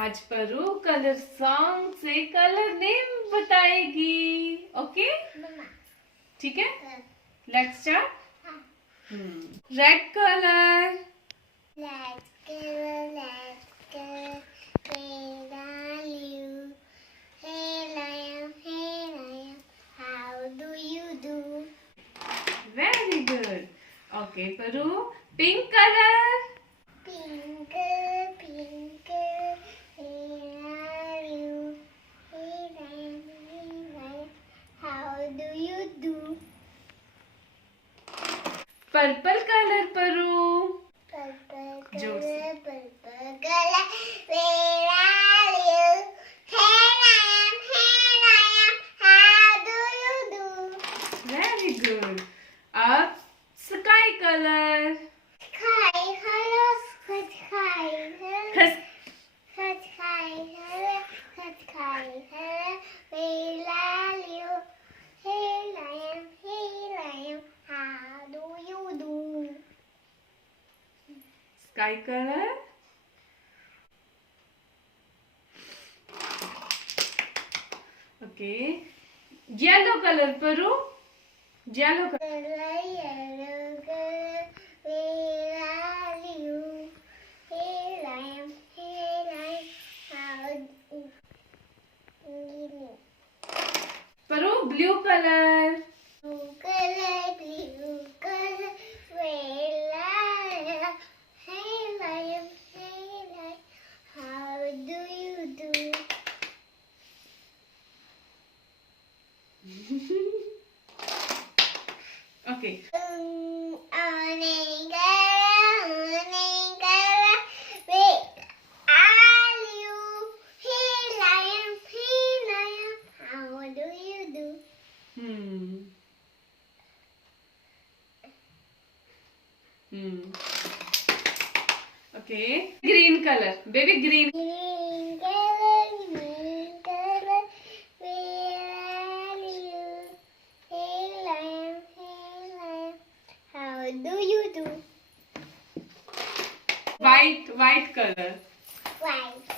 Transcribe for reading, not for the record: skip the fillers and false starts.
आज परू colour song से colour name बताएगी. ओके ठीक है. Let's start. Red colour. Where are you? Here I am, how do you do? Very good. Okay Paru. Pink colour. Pink, where are you? Here I am, how do you do? Purple colour Paru. Purple जोर से. color, where are you? Here I am, how do you do? Very good. अब sky colour. Sky, hello, sky, hello, sky, hello, where are you? Here I am, how do you do? Sky colour. Okay. Yellow colour Paru. Yellow colour. Yellow girl, where are you? Here I am, how do you do? Paru blue colour. Blue color, where are you? Here I am, how do you do? Okay. Morning color, where are you? Here I am, how do you do? Okay. Green colour. Baby green. Green color, where are you? Here I am, how do you do? White colour. White.